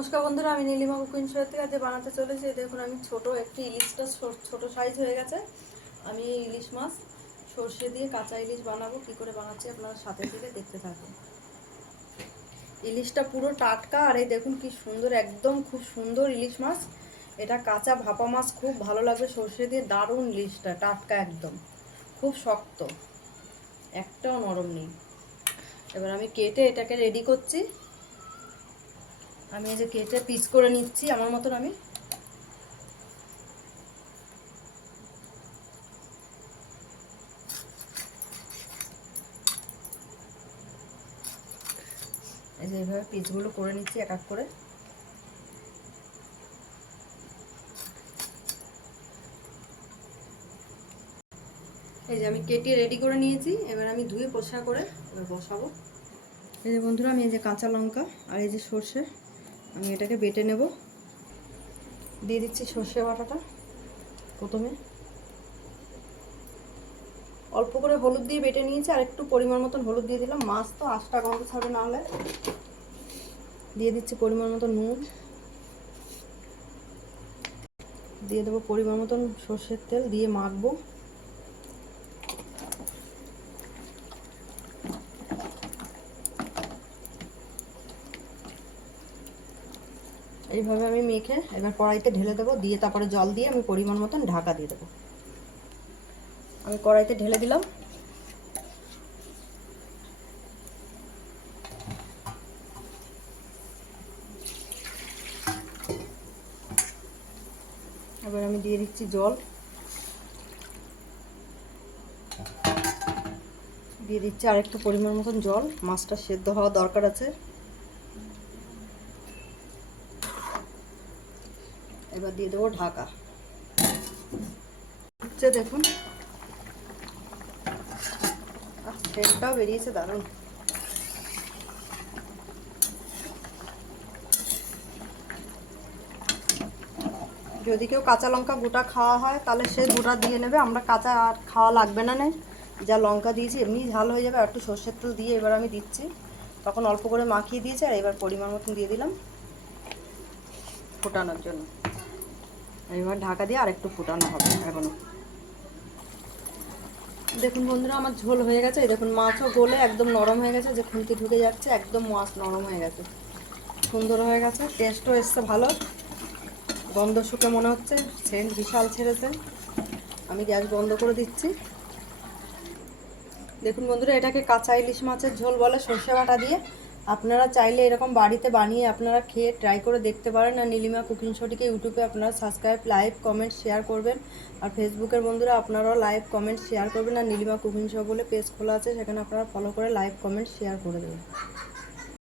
নমস্কার বন্ধুরা, আমি নীলিমা কুকিং শো থেকে আজ বানাতে চলেছি। দেখুন, আমি ছোট একটি ইলিশটা ছোট সাইজ হয়ে গেছে। আমি এই ইলিশ মাছ সর্ষে দিয়ে কাঁচা ইলিশ বানাবো, কি করে বানাচ্ছি আপনারা সাথে থেকে দেখতে থাকুন। ইলিশটা পুরো টাটকা, আর এই দেখুন কি সুন্দর, একদম খুব সুন্দর ইলিশ মাছ। এটা কাঁচা ভাপা মাছ, খুব ভালো লাগবে সর্ষে দিয়ে, দারুণ ইলিশটা, টাটকা একদম। খুব শক্ত, একটাও নরম নেই। এবার আমি কেটে এটাকে রেডি করছি। আমি এই যে কেটে পিস করে নিচ্ছি, আমার মতন আমি। এই যে এইভাবে পিসগুলো করে নিচ্ছি, এক এক করে। এই যে আমি কেটে রেডি করে নিয়েছি, এবার আমি ধুয়ে পোষা করে এবার বসাবো। এই যে বন্ধুরা, আমি এই যে কাঁচা লঙ্কা আর এই যে সর্ষে। আমি এটাকে বেটে নেব। দিয়ে দিচ্ছি সর্ষে বাটাটা প্রথমে। অল্প করে হলুদ দিয়ে বেটে নিয়েছি, আর একটু পরিমাণ মতন হলুদ দিয়ে দিলাম। মাছ তো আশটা গন্ধ ছাড়বে না হলে। দিয়ে দিচ্ছি পরিমাণ মতো নুন। দিয়ে দেবো পরিমাণ মতন সর্ষের তেল দিয়ে মাখবো। এইভাবে আমি মেখে এবার কড়াইতে ঢেলে দেবো, দিয়ে তারপরে জল দিয়ে আমি পরিমাণ মতন ঢাকা দিয়ে দেবো। আমি কড়াইতে ঢেলে দিলাম। এবার আমি দিয়ে দিচ্ছি জল। দিয়ে দিচ্ছি আরেকটু পরিমাণ মতন জল। মাছটা সেদ্ধ হওয়া দরকার আছে। এবার দিয়ে দেবো ঢাকা। হচ্ছে দেখুন। আহ, বেরিয়েছে দারুণ। যদি কেউ কাঁচা লঙ্কা গোটা খাওয়া হয় তাহলে সে গোটা দিয়ে নেবে। আমরা কাঁচা আর খাওয়া লাগবে না নেই। যা লঙ্কা দিয়েছি এমনি ঝাল হয়ে যাবে। আর একটু সর্ষের তেল দিয়ে এবার আমি দিচ্ছি। তখন অল্প করে মাখিয়ে দিয়েছি আর এবার পরিমাণ মতন দিয়ে দিলাম ফোটানোর জন্য। এবার ঢাকা দিয়ে আরেকটু ফুটানো হবে এখনও। দেখুন বন্ধুরা, আমার ঝোল হয়ে গেছে। দেখুন, মাছও গলে একদম নরম হয়ে গেছে। যে খুন্তি ঢুকে যাচ্ছে, একদম মাছ নরম হয়ে গেছে। সুন্দর হয়ে গেছে টেস্টও এসছে ভালো। গন্ধ শুকে মনে হচ্ছে, সেন্ট বিশাল ছেড়েছে। আমি গ্যাস বন্ধ করে দিচ্ছি। দেখুন বন্ধুরা, এটাকে কাঁচা ইলিশ মাছের ঝোল বলে সর্ষে বাটা দিয়ে আপনারা চাইলে এরকম বাড়িতে বানিয়ে আপনারা খেয়ে ট্রাই করে দেখতে পারেন। আর নীলিমা কুকিং শোটিকে ইউটিউবে আপনারা সাবস্ক্রাইব লাইভ কমেন্ট শেয়ার করবেন। আর ফেসবুকের বন্ধুরা আপনারাও লাইভ কমেন্ট শেয়ার করবেন। আর নীলিমা কুকিং শো বলে পেজ খোলা আছে, সেখানে আপনারা ফলো করে লাইভ কমেন্ট শেয়ার করে দেবেন।